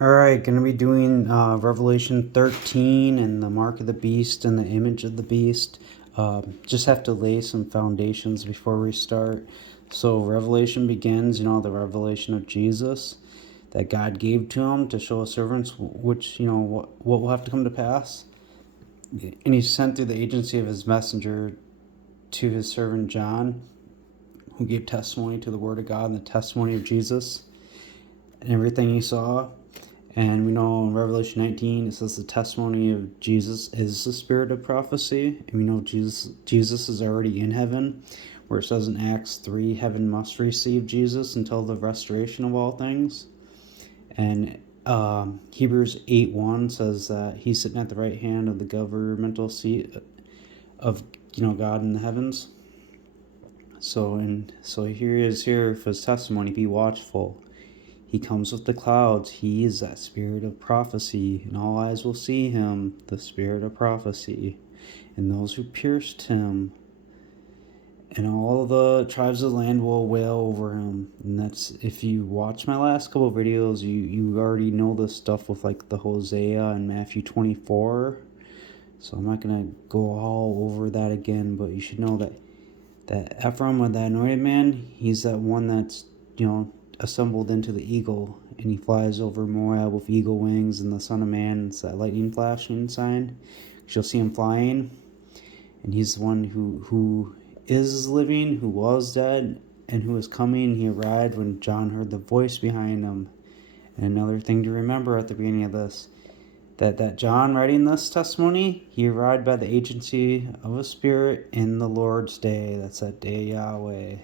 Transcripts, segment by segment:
All right, going to be doing Revelation 13 and the mark of the beast and the image of the beast. Just have to lay some foundations before we start. So, Revelation begins, the revelation of Jesus that God gave to him to show his servants which, what will have to come to pass. And he sent through the agency of his messenger to his servant John, who gave testimony to the word of God and the testimony of Jesus and everything he saw. And we know in Revelation 19 it says the testimony of Jesus is the spirit of prophecy. And we know Jesus is already in heaven, where it says in Acts 3, heaven must receive Jesus until the restoration of all things. And Hebrews 8:1 says that he's sitting at the right hand of the governmental seat of God in the heavens. So here he is here for his testimony. Be watchful. He comes with the clouds. He is that spirit of prophecy, and all eyes will see him, the spirit of prophecy, and those who pierced him, and all the tribes of the land will wail over him. And that's, if you watch my last couple of videos, you already know this stuff with like the Hosea and Matthew 24. So I'm not gonna go all over that again, but you should know that Ephraim, or that anointed man, he's that one that's assembled into the eagle, and he flies over Moab with eagle wings, and the Son of Man, it's that lightning flashing sign. You'll see him flying, and he's the one who is living, who was dead, and who is coming. He arrived when John heard the voice behind him. And another thing to remember at the beginning of this, that John writing this testimony, he arrived by the agency of a spirit in the Lord's day. That's that day Yahweh.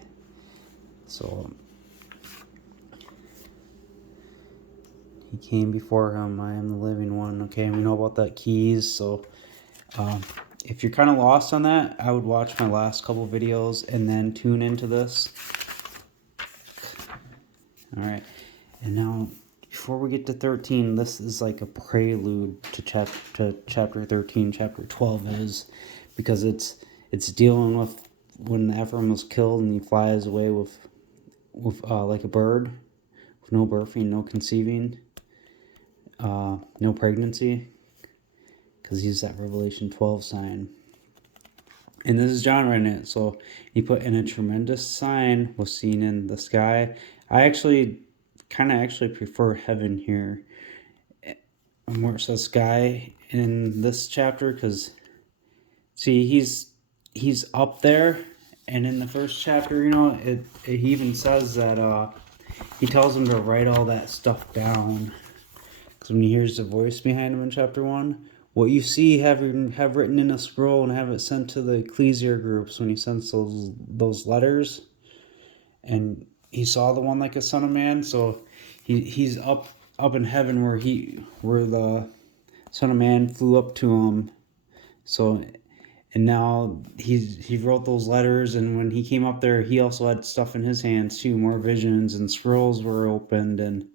So he came before him. I am the living one. Okay, and we know about that keys. So if you're kind of lost on that, I would watch my last couple videos and then tune into this. All right, and now before we get to 13, this is like a prelude to chapter 13. Chapter 12 is, because it's dealing with when Ephraim was killed and he flies away with like a bird, with no birthing, no conceiving, no pregnancy, because he's that Revelation 12 sign. And this is John writing it. So he put, in a tremendous sign was seen in the sky. I actually prefer heaven here, where it says sky in this chapter, because see, he's up there, and in the first chapter, it he even says that he tells him to write all that stuff down, because when he hears the voice behind him in chapter 1, what you see have written in a scroll and have it sent to the ecclesia groups. When he sends those letters, and he saw the one like a son of man, so he's up in heaven where the Son of Man flew up to him. So, and now he wrote those letters, and when he came up there, he also had stuff in his hands too, more visions, and scrolls were opened, and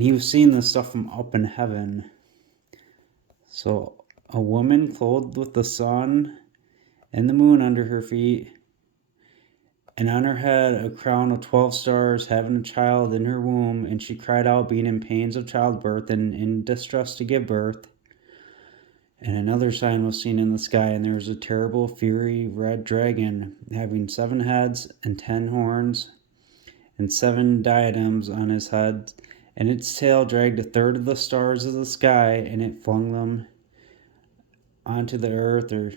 he was seeing this stuff from up in heaven. So a woman clothed with the sun and the moon under her feet, and on her head a crown of 12 stars, having a child in her womb, and she cried out, being in pains of childbirth and in distress to give birth. And another sign was seen in the sky, and there was a terrible, fiery red dragon, having 7 heads and 10 horns, and 7 diadems on his head, and its tail dragged a third of the stars of the sky, and it flung them onto the earth, or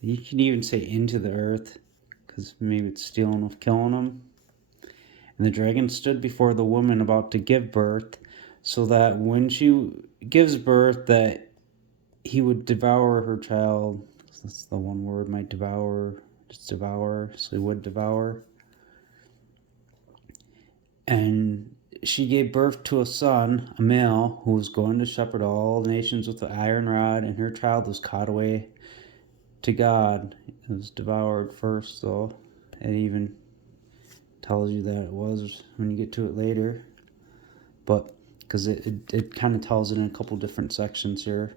you can even say into the earth, because maybe it's stealing with killing them. And the dragon stood before the woman about to give birth, so that when she gives birth, that he would devour her child. That's the one word, might devour, just devour, so he would devour. And she gave birth to a son, a male, who was going to shepherd all the nations with an iron rod, and her child was caught away to God. It was devoured first, though. It even tells you that it was when you get to it later. But, because it kind of tells it in a couple different sections here.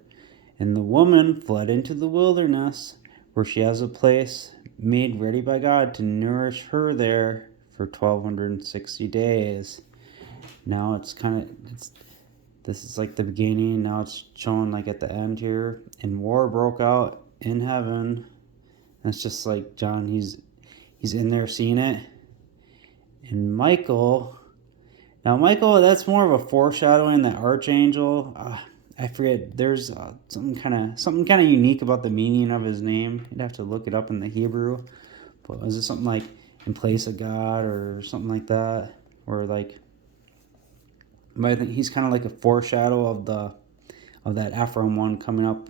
And the woman fled into the wilderness, where she has a place made ready by God to nourish her there for 1,260 days. Now it's This is like the beginning. Now it's showing like at the end here. And war broke out in heaven. And it's just like John, he's in there seeing it. And Michael, now Michael, that's more of a foreshadowing. The archangel, I forget. There's something kind of unique about the meaning of his name. You'd have to look it up in the Hebrew. But is it something like in place of God or something like that? Or like, but I think he's kind of like a foreshadow of that Ephraim one coming up,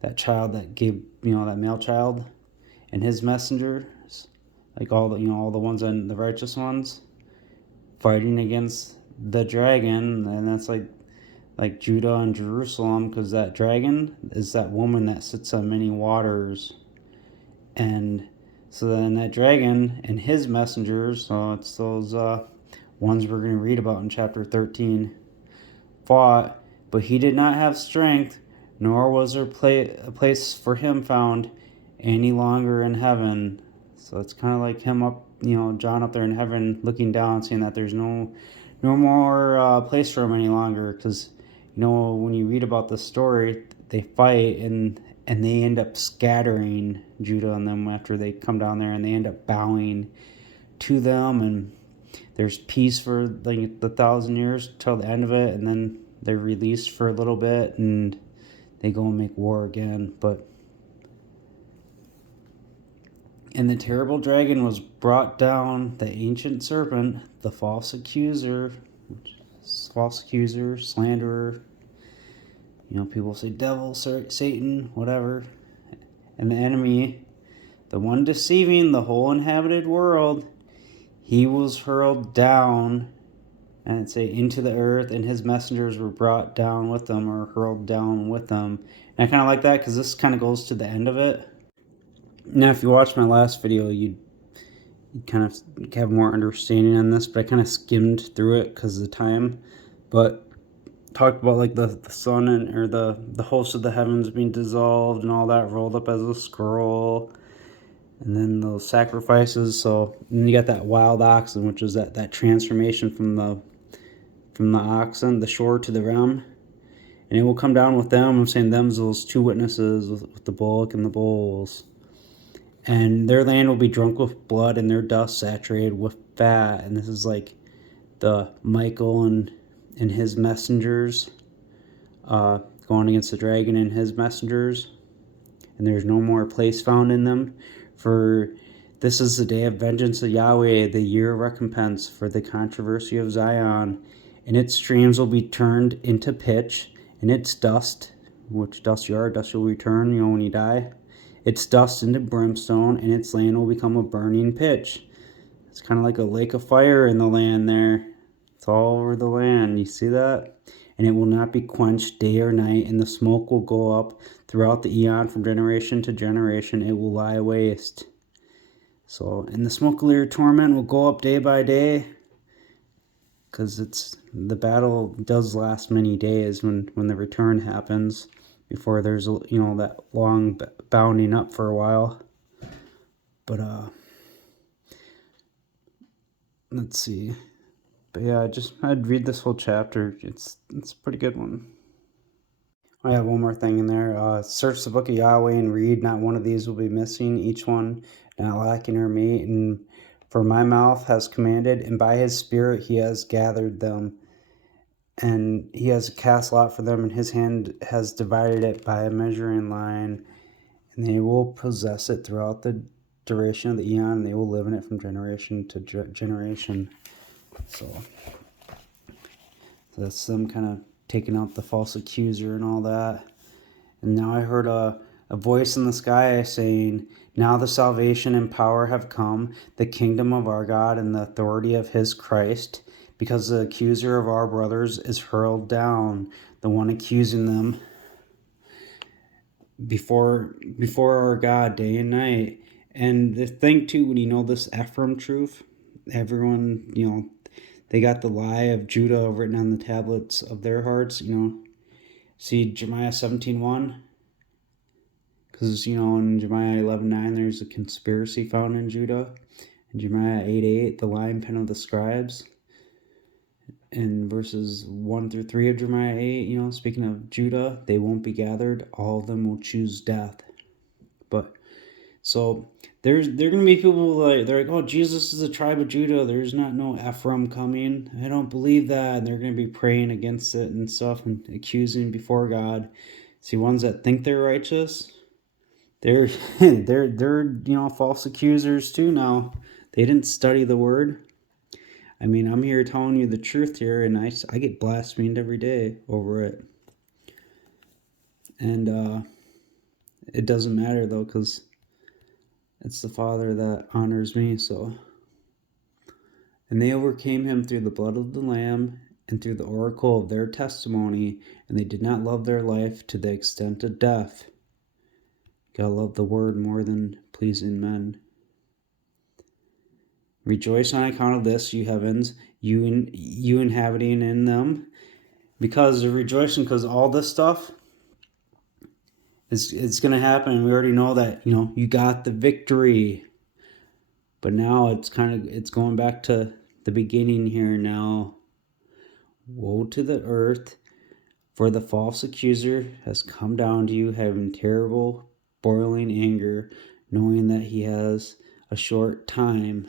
that child that gave, that male child, and his messengers, like all the ones and the righteous ones, fighting against the dragon, and that's like Judah and Jerusalem, because that dragon is that woman that sits on many waters, and so then that dragon and his messengers, so it's those ones we're going to read about in chapter 13, fought, but he did not have strength, nor was there a place for him found any longer in heaven. So it's kind of like him up, John up there in heaven looking down, seeing that there's no more place for him any longer. Because, when you read about the story, they fight and they end up scattering Judah and them after they come down there, and they end up bowing to them, and there's peace for like the 1,000 years till the end of it, and then they're released for a little bit and they go and make war again. And the terrible dragon was brought down, the ancient serpent, the false accuser, slanderer. People say devil, Satan, whatever. And the enemy, the one deceiving the whole inhabited world, he was hurled down, and it'd say into the earth, and his messengers were brought down with them, or hurled down with them. And I kind of like that because this kind of goes to the end of it. Now, if you watched my last video, you'd kind of have more understanding on this, but I kind of skimmed through it because of the time. But talked about like the sun or the host of the heavens being dissolved and all that rolled up as a scroll, and then those sacrifices. So and you got that wild oxen, which is that transformation from the oxen, the shore to the ram, and it will come down with them. I'm saying them's those two witnesses with the bullock and the bulls, and their land will be drunk with blood, and their dust saturated with fat. And this is like the Michael and his messengers going against the dragon and his messengers, and there's no more place found in them, for this is the day of vengeance of Yahweh, the year of recompense for the controversy of Zion, and its streams will be turned into pitch, and its dust, which dust you are, dust you'll return, when you die, its dust into brimstone, and its land will become a burning pitch. It's kind of like a lake of fire in the land there. It's all over the land. You see that? And it will not be quenched day or night, and the smoke will go up throughout the eon from generation to generation. It will lie waste. So, and the smoke of your torment will go up day by day, because the battle does last many days when the return happens, before there's that long bounding up for a while. But let's see. But yeah, I'd read this whole chapter. It's a pretty good one. I have one more thing in there. Search the book of Yahweh and read. Not one of these will be missing. Each one not lacking or meat. And for my mouth has commanded, and by his spirit he has gathered them. And he has cast lot for them, and his hand has divided it by a measuring line. And they will possess it throughout the duration of the eon, and they will live in it from generation to generation. So that's them kind of taking out the false accuser and all that. And now I heard a voice in the sky saying, now the salvation and power have come, the kingdom of our God and the authority of his Christ, because the accuser of our brothers is hurled down, the one accusing them before our God day and night. And the thing too, when you know this Ephraim truth, everyone, they got the lie of Judah written on the tablets of their hearts, See Jeremiah 17:1? Because, in Jeremiah 11:9, there's a conspiracy found in Judah. In Jeremiah 8:8, the lying pen of the scribes. in verses 1 through 3 of Jeremiah 8, speaking of Judah, they won't be gathered. All of them will choose death. But so there gonna be people they're like, oh, Jesus is a tribe of Judah. There's not no Ephraim coming. I don't believe that. And they're gonna be praying against it and stuff and accusing before God. See, ones that think they're righteous, they're they're false accusers too now. They didn't study the word. I mean, I'm here telling you the truth here, and I get blasphemed every day over it. And it doesn't matter though, because it's the Father that honors me. So, and they overcame him through the blood of the Lamb and through the oracle of their testimony, and they did not love their life to the extent of death. Gotta love the word more than pleasing men. Rejoice on account of this, you heavens, you inhabiting in them, because they're rejoicing, because all this stuff it's going to happen, and we already know that you got the victory. But now it's going back to the beginning here now. Woe to the earth, for the false accuser has come down to you, having terrible boiling anger, knowing that he has a short time.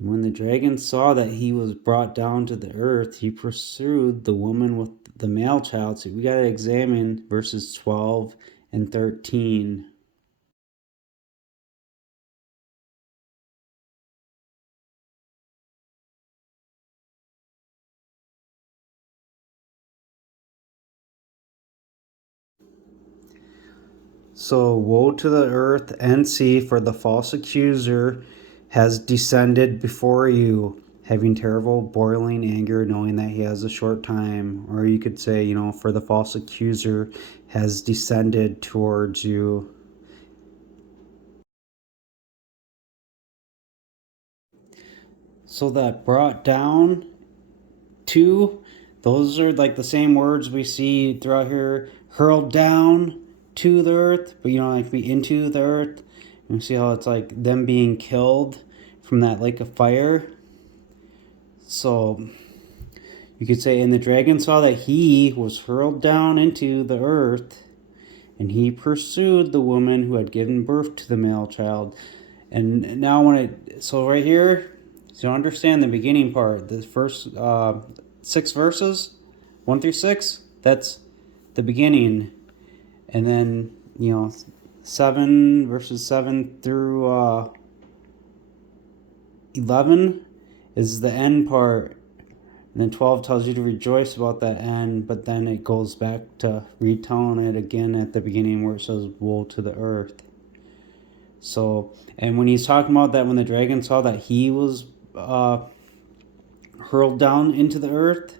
And when the dragon saw that he was brought down to the earth, he pursued the woman with the male child. So we got to examine verses 12 and 13. So woe to the earth and sea, for the false accuser has descended before you, having terrible boiling anger, knowing that he has a short time. Or you could say, for the false accuser has descended towards you. So that brought down to, those are like the same words we see throughout here. Hurled down to the earth, but like be into the earth. You see how it's like them being killed from that lake of fire. So you could say, and the dragon saw that he was hurled down into the earth, and he pursued the woman who had given birth to the male child. And now so right here, so understand the beginning part, the first 6 verses, 1 through 6, that's the beginning. And then 7 verses 7 through 11 is the end part. And then 12 tells you to rejoice about that end, but then it goes back to retelling it again at the beginning where it says, woe to the earth. So, and when he's talking about that, when the dragon saw that he was hurled down into the earth,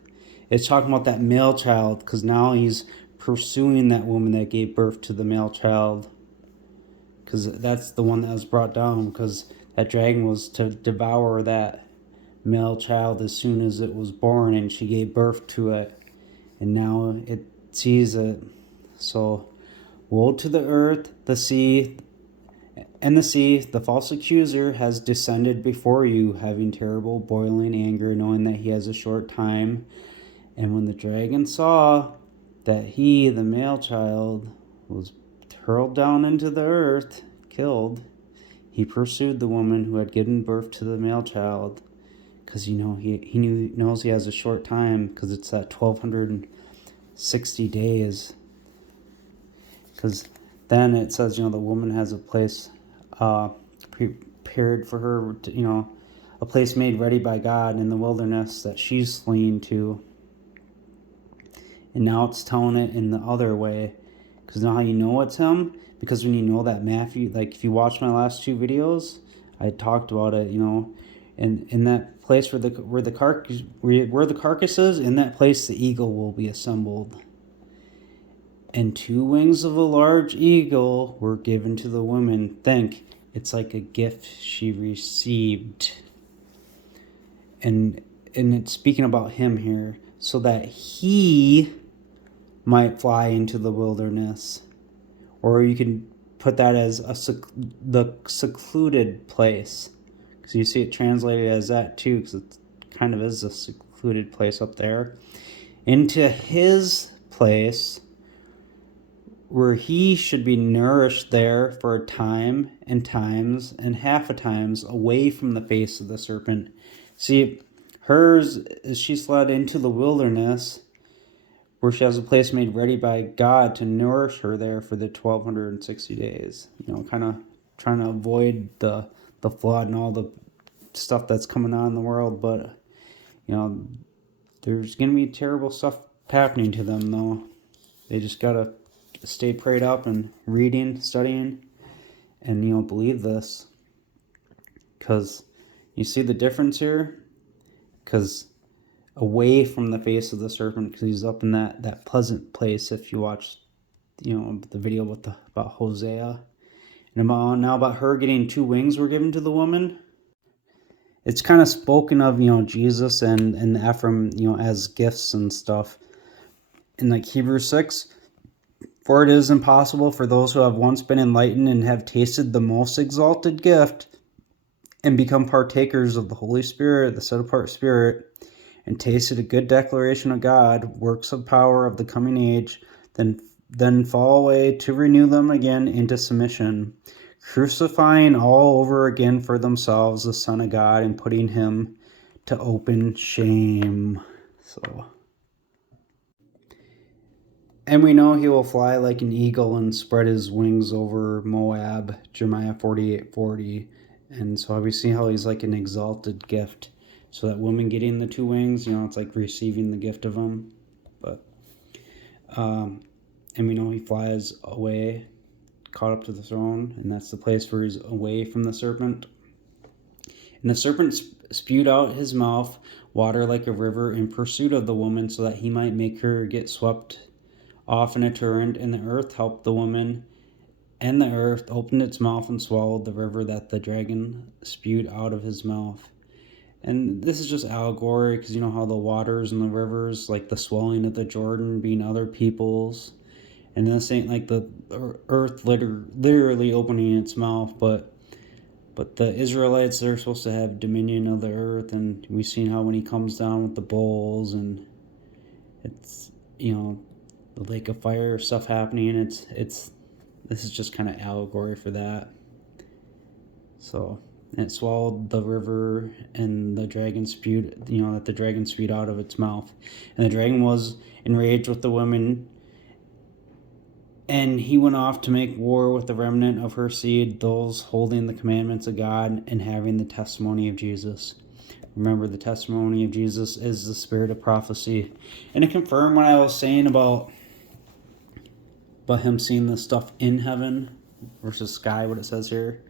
it's talking about that male child, because now he's pursuing that woman that gave birth to the male child, because that's the one that was brought down, because that dragon was to devour that male child as soon as it was born, and she gave birth to it, and now it sees it. So woe to the earth, the sea, the false accuser has descended before you, having terrible boiling anger, knowing that he has a short time. And when the dragon saw that he, the male child, was hurled down into the earth, killed, he pursued the woman who had given birth to the male child, because he knows he has a short time, because it's that 1260 days. Because then it says the woman has a place prepared for her, a place made ready by God in the wilderness that she's fleeing to. And now it's telling it in the other way, because now you know it's him, because when you know that Matthew, like if you watch my last 2 videos, I talked about it, and in that place where the carcass is, in that place the eagle will be assembled. And 2 wings of a large eagle were given to the woman. Think, it's like a gift she received. And it's speaking about him here, so that he might fly into the wilderness. Or you can put that as the secluded place, because you see it translated as that too, because it's kind of is a secluded place up there, into his place where he should be nourished there for a time and times and half a times away from the face of the serpent. See, hers is she's led into the wilderness where she has a place made ready by God to nourish her there for the 1260 days. Kind of trying to avoid the flood and all the stuff that's coming on in the world, but there's going to be terrible stuff happening to them, though. They just got to stay prayed up and reading, studying, and, believe this. Because you see the difference here? Because away from the face of the serpent, because he's up in that pleasant place, if you watch, the video about Hosea. And about her getting 2 wings were given to the woman. It's kind of spoken of, Jesus and Ephraim, as gifts and stuff. In like Hebrews 6, for it is impossible for those who have once been enlightened and have tasted the most exalted gift and become partakers of the Holy Spirit, the set-apart Spirit, and tasted a good declaration of God, works of power of the coming age, then fall away to renew them again into submission, crucifying all over again for themselves the Son of God and putting him to open shame. And we know he will fly like an eagle and spread his wings over Moab, Jeremiah 48:40. And so we see how he's like an exalted gift. So that woman getting the 2 wings, it's like receiving the gift of them. But, and we know he flies away, caught up to the throne, and that's the place where he's away from the serpent. And the serpent spewed out his mouth water like a river in pursuit of the woman, so that he might make her get swept off in a torrent. And the earth helped the woman, and the earth opened its mouth and swallowed the river that the dragon spewed out of his mouth. And this is just allegory, because you know how the waters and the rivers, like the swelling of the Jordan being other peoples, and this ain't like the earth literally opening its mouth, but the Israelites, they're supposed to have dominion of the earth, and we've seen how when he comes down with the bowls, and it's, the lake of fire stuff happening, this is just kind of allegory for that. So, and it swallowed the river, and the dragon spewed, that the dragon spewed out of its mouth. And the dragon was enraged with the woman, and he went off to make war with the remnant of her seed, those holding the commandments of God and having the testimony of Jesus. Remember, the testimony of Jesus is the spirit of prophecy. And to confirm what I was saying about him seeing this stuff in heaven versus sky, what it says here.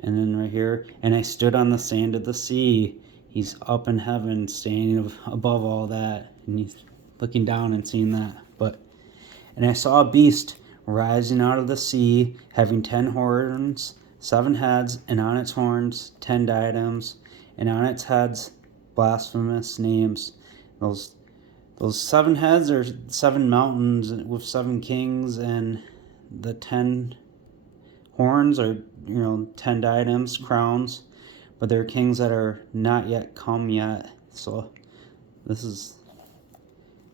And then right here, and I stood on the sand of the sea. He's up in heaven, standing above all that, and he's looking down and seeing that. And I saw a beast rising out of the sea, having 10 horns, 7 heads, and on its horns 10 diadems, and on its heads blasphemous names. Those 7 heads are 7 mountains with 7 kings, and the 10 horns are 10 diadems, crowns, but they're kings that are not yet come yet. So this is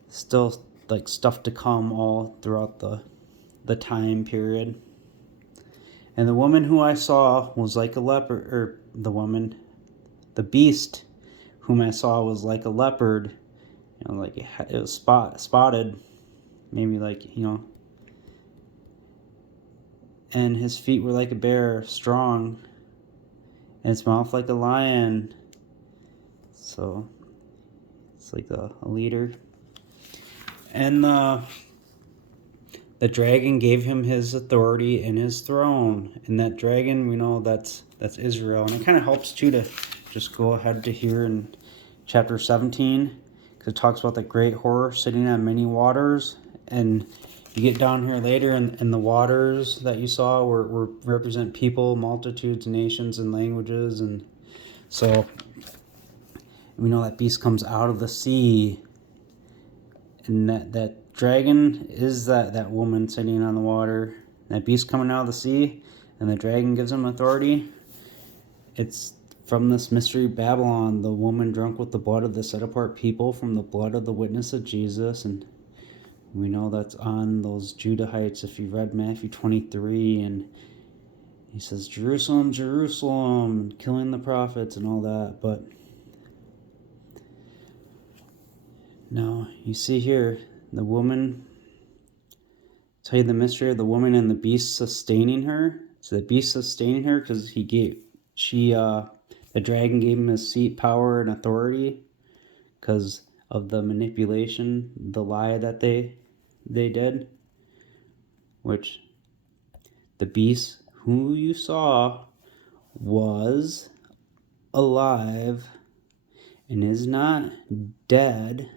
still like stuff to come all throughout the time period. And the woman who I saw was like a leopard, or the beast whom I saw was like a leopard, like it was spotted, maybe like, and his feet were like a bear, strong, and its mouth like a lion. So it's like a leader. And the dragon gave him his authority and his throne. And that dragon, we know that's Israel. And it kind of helps too to just go ahead to here in chapter 17, because it talks about the great horror sitting on many waters. And you get down here later, and the waters that you saw were represent people, multitudes, nations, and languages. And so we know that beast comes out of the sea. And that dragon is that woman sitting on the water. That beast coming out of the sea, and the dragon gives him authority. It's from this mystery Babylon, the woman drunk with the blood of the set apart people, from the blood of the witness of Jesus. And we know that's on those Judahites. If you read Matthew 23, and he says, Jerusalem, Jerusalem, killing the prophets and all that. But now you see here, the woman, tell you the mystery of the woman and the beast sustaining her. So the beast sustaining her because the dragon gave him his seat, power, and authority because of the manipulation, the lie that they did. Which the beast who you saw was alive and is not dead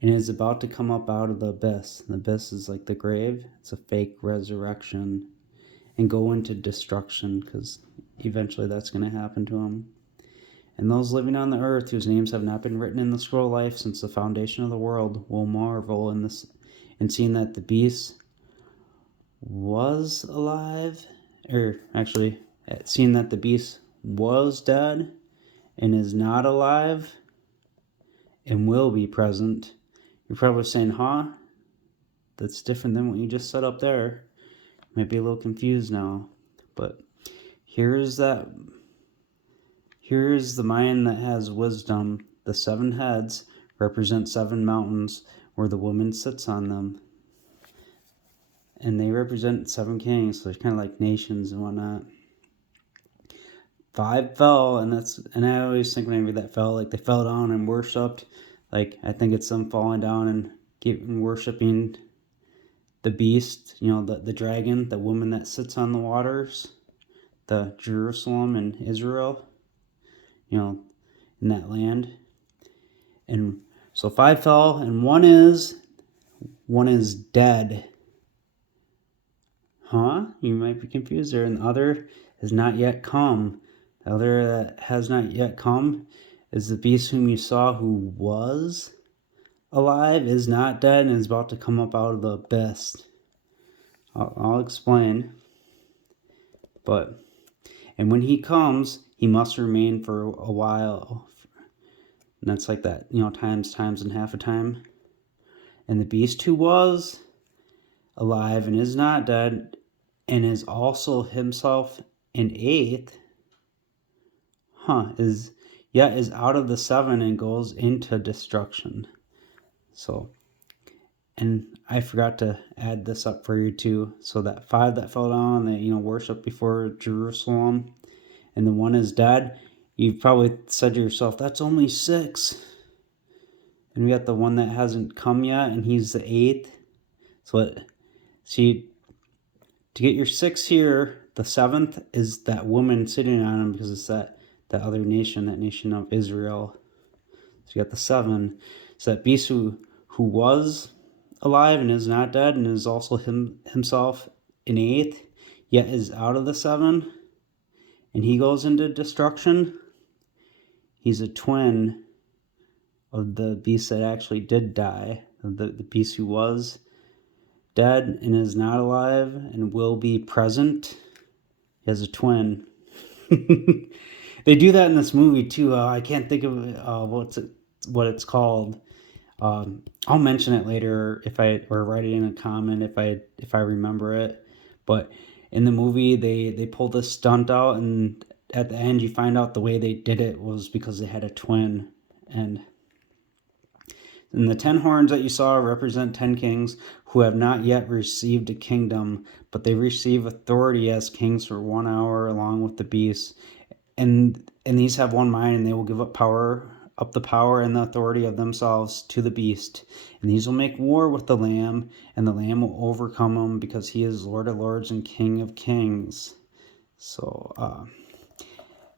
and is about to come up out of the abyss. The abyss is like the grave. It's a fake resurrection and go into destruction because eventually that's going to happen to him. And those living on the earth whose names have not been written in the scroll of life since the foundation of the world will marvel in seeing that the beast was alive, or actually seeing that the beast was dead and is not alive and will be present. You're probably saying, huh? That's different than what you just said up there. You might be a little confused now. But here's the mind that has wisdom. The 7 heads represent 7 mountains where the woman sits on them. And they represent 7 kings, so they're kind of like nations and whatnot. 5 fell, and I always think when I read that fell, like they fell down and worshipped. Like I think it's them falling down and worshiping the beast, the dragon, the woman that sits on the waters, the Jerusalem and Israel, in that land. And so 5 fell, and one is dead. Huh? You might be confused there. And the other has not yet come. The other that has not yet come is the beast whom you saw, who was alive, is not dead, and is about to come up out of the abyss. I'll explain. And when he comes, he must remain for a while. And that's like that, times and half a time. And the beast who was alive and is not dead, and is also himself an 8th, is out of the 7 and goes into destruction. So, and I forgot to add this up for you too. So that 5 that fell down, that worship before Jerusalem, and the 1 is dead. You've probably said to yourself, that's only 6. And we got the 1 that hasn't come yet, and he's the 8th. To get your 6 here, the 7th is that woman sitting on him, because it's that other nation, that nation of Israel. So you got the 7. So that beast who was alive and is not dead, and is also himself an 8th, yet is out of the 7, and he goes into destruction. He's a twin of the beast that actually did die, the beast who was dead and is not alive and will be present. He has a twin. They do that in this movie too. I can't think of what it's called. I'll mention it later or write it in a comment if I remember it. But in the movie, they pulled this stunt out, and at the end you find out the way they did it was because they had a twin. And the 10 horns that you saw represent 10 kings who have not yet received a kingdom, but they receive authority as kings for 1 hour along with the beast. And these have one mind, and they will give up the power and the authority of themselves to the beast. And these will make war with the Lamb, and the Lamb will overcome them, because he is Lord of lords and King of kings. So,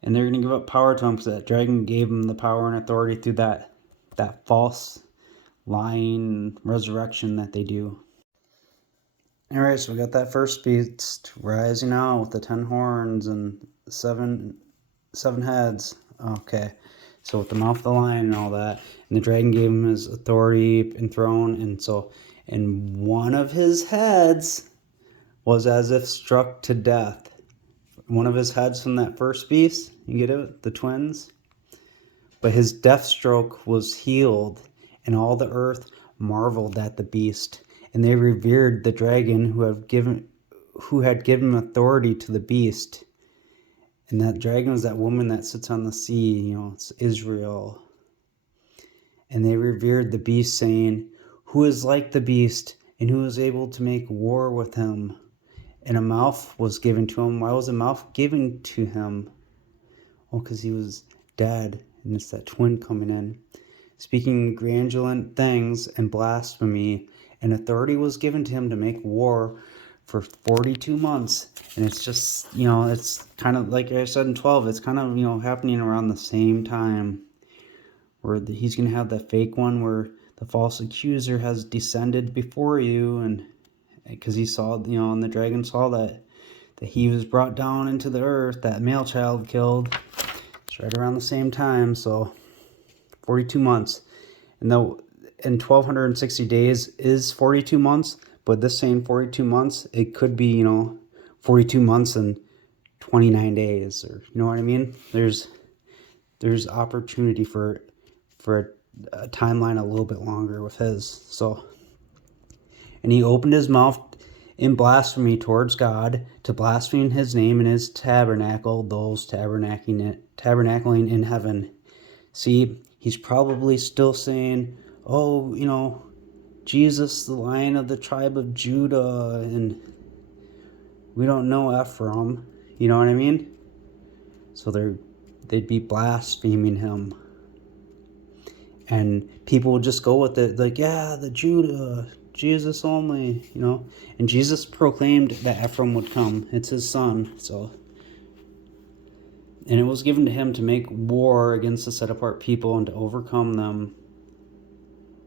and they're going to give up power to him, because that dragon gave them the power and authority through that false lying resurrection that they do. Alright, so we got that first beast rising out with the 10 horns and 7 heads. Okay, so with the mouth of the lion and all that, and the dragon gave him his authority and throne, and one of his heads was as if struck to death. one of his heads from that first beast. You get it? The twins. But his death stroke was healed, and all the earth marveled at the beast, and they revered the dragon who had given authority to the beast. And that dragon was that woman that sits on the sea, it's Israel. And they revered the beast, saying, "Who is like the beast, and who is able to make war with him?" And a mouth was given to him. Why was a mouth given to him? Well, because he was dead, and it's that twin coming in, speaking grandiloquent things and blasphemy. And authority was given to him to make war for 42 months. And it's just, it's kind of like I said in 12, it's kind of, happening around the same time, where he's going to have that fake one where the false accuser has descended before you, and because he saw, and the dragon saw that he was brought down into the earth, that male child killed. It's right around the same time, so 42 months. And though in 1260 days is 42 months, but this saying 42 months, it could be, 42 months and 29 days, or you know what I mean? There's opportunity for a timeline a little bit longer with his. So, and he opened his mouth in blasphemy towards God, to blaspheme his name and his tabernacle, those tabernacling in heaven. See, he's probably still saying, oh, Jesus, the Lion of the tribe of Judah, and we don't know Ephraim. You know what I mean? So they'd be blaspheming him. And people would just go with it, like, yeah, the Judah, Jesus only, And Jesus proclaimed that Ephraim would come. It's his son, so. And it was given to him to make war against the set-apart people and to overcome them.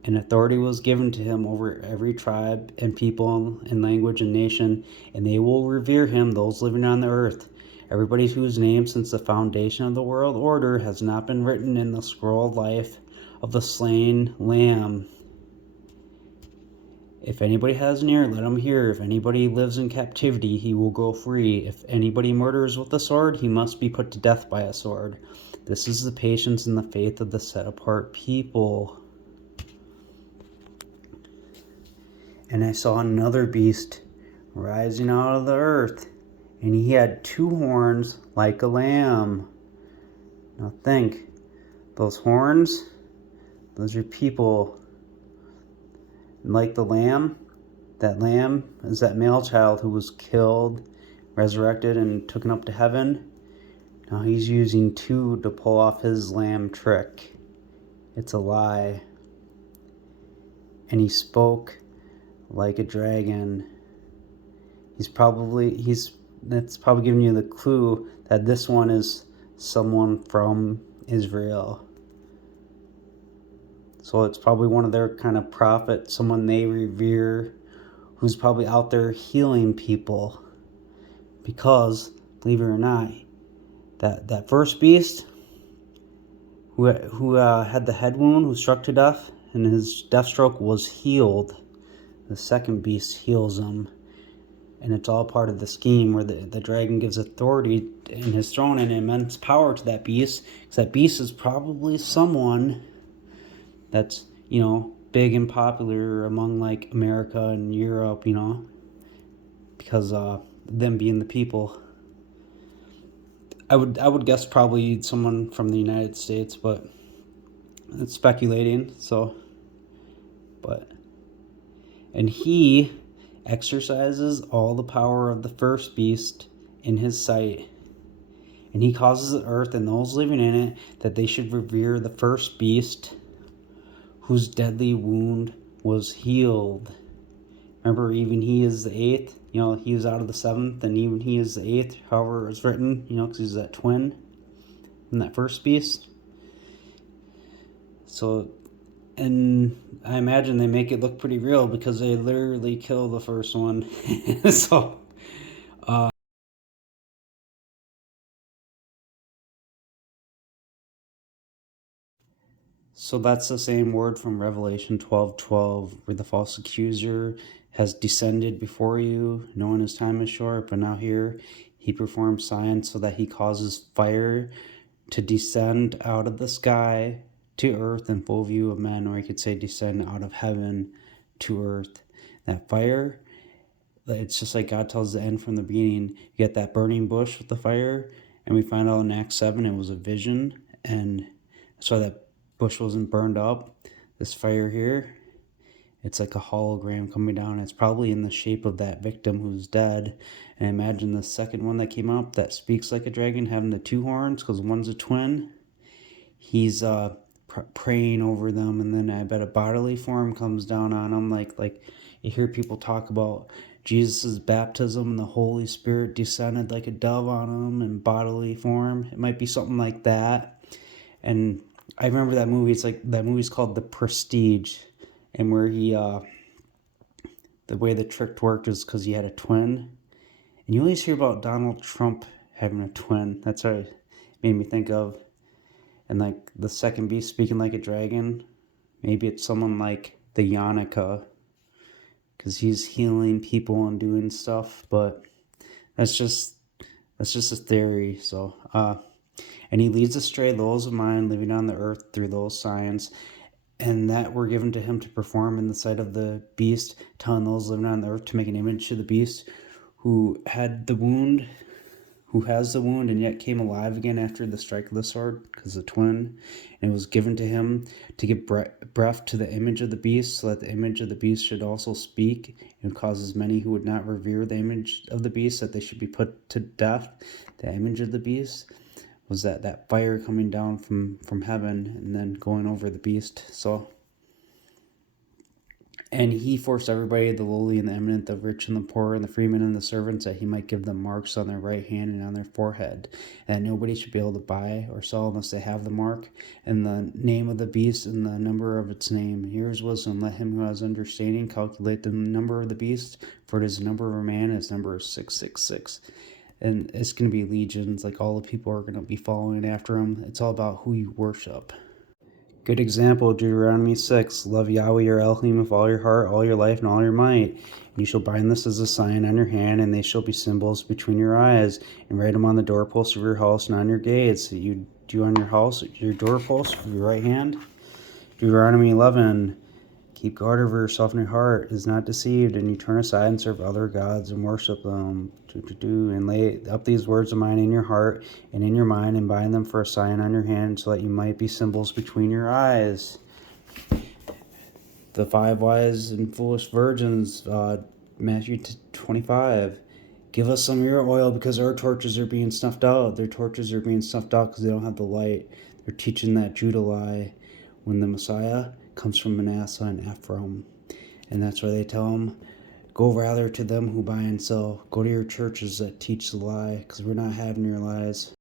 And authority was given to him over every tribe and people and language and nation. And they will revere him, those living on the earth. Everybody whose name since the foundation of the world order has not been written in the scroll of life of the slain Lamb. If anybody has an ear, let him hear. If anybody lives in captivity, he will go free. If anybody murders with a sword, he must be put to death by a sword. This is the patience and the faith of the set-apart people. And I saw another beast rising out of the earth, and he had 2 horns like a lamb. Now think, those horns, those are people. And like the lamb, that lamb is that male child who was killed, resurrected, and taken up to heaven. Now he's using 2 to pull off his lamb trick. It's a lie. And he spoke like a dragon. That's probably giving you the clue that this one is someone from Israel. So it's probably one of their kind of prophets, someone they revere, who's probably out there healing people. Because, believe it or not, that first beast who had the head wound, who struck to death, and his death stroke was healed. The second beast heals him. And it's all part of the scheme where the dragon gives authority in his throne and immense power to that beast. Because that beast is probably someone that's, big and popular among like America and Europe, because them being the people. I would guess probably someone from the United States, but it's speculating. So, and he exercises all the power of the first beast in his sight. And he causes the earth and those living in it that they should revere the first beast, whose deadly wound was healed. Remember, even he is the 8th. He was out of the 7th, and even he is the 8th, however it's written, because he's that twin in that first beast. So, and I imagine they make it look pretty real because they literally kill the first one. So that's the same word from Revelation 12:12, where the false accuser has descended before you, knowing his time is short, but now here He performs signs so that he causes fire to descend out of the sky to earth in full view of men, or you could say descend out of heaven to earth. That fire, it's just like God tells the end from the beginning. You get that burning bush with the fire, and we find out in Acts 7 it was a vision, and that's why that bush wasn't burned up. This fire here, it's like a hologram coming down. It's probably in the shape of that victim who's dead. And imagine the second one that came up that speaks like a dragon, having the two horns, because one's a twin. He's praying over them, and then I bet a bodily form comes down on them. Like you hear people talk about Jesus' baptism and the Holy Spirit descended like a dove on him in bodily form. It might be something like that. And I remember that movie. It's like that movie's called The Prestige, and where he the way the trick worked is because he had a twin. And you always hear about Donald Trump having a twin. That's what it made me think of. And like the second beast speaking like a dragon, maybe it's someone like the Yannicka, because he's healing people and doing stuff. But that's just a theory. So and he leads astray those of mine living on the earth through those signs, and that were given to him to perform in the sight of the beast, telling those living on the earth to make an image to the beast who had the wound, who has the wound and yet came alive again after the strike of the sword, because the twin. And it was given to him to give breath to the image of the beast, so that the image of the beast should also speak, and causes many who would not revere the image of the beast that they should be put to death. The image of the beast was that fire coming down from heaven and then going over the beast. So, and he forced everybody, the lowly and the eminent, the rich and the poor, and the freemen and the servants, that he might give them marks on their right hand and on their forehead, and that nobody should be able to buy or sell unless they have the mark and the name of the beast and the number of its name. Here's wisdom. Let him who has understanding calculate the number of the beast, for it is the number of a man, its number is 666. And it's going to be legions. Like, all the people are going to be following after him. It's all about who you worship. Good example, Deuteronomy 6. Love Yahweh your Elohim with all your heart, all your life, and all your might. And you shall bind this as a sign on your hand, and they shall be symbols between your eyes. And write them on the doorposts of your house and on your gates. You do on your house, your doorpost with your right hand. Deuteronomy 11. Keep guard over yourself in your heart, is not deceived, and you turn aside and serve other gods and worship them. And lay up these words of mine in your heart and in your mind, and bind them for a sign on your hand, so that you might be symbols between your eyes. The 5 wise and foolish virgins, Matthew 25. Give us some of your oil, because our torches are being snuffed out. Their torches are being snuffed out because they don't have the light. They're teaching that Judah lie, when the Messiah comes from Manasseh and Ephraim. And that's why they tell them, go rather to them who buy and sell. Go to your churches that teach the lie, because we're not having your lies.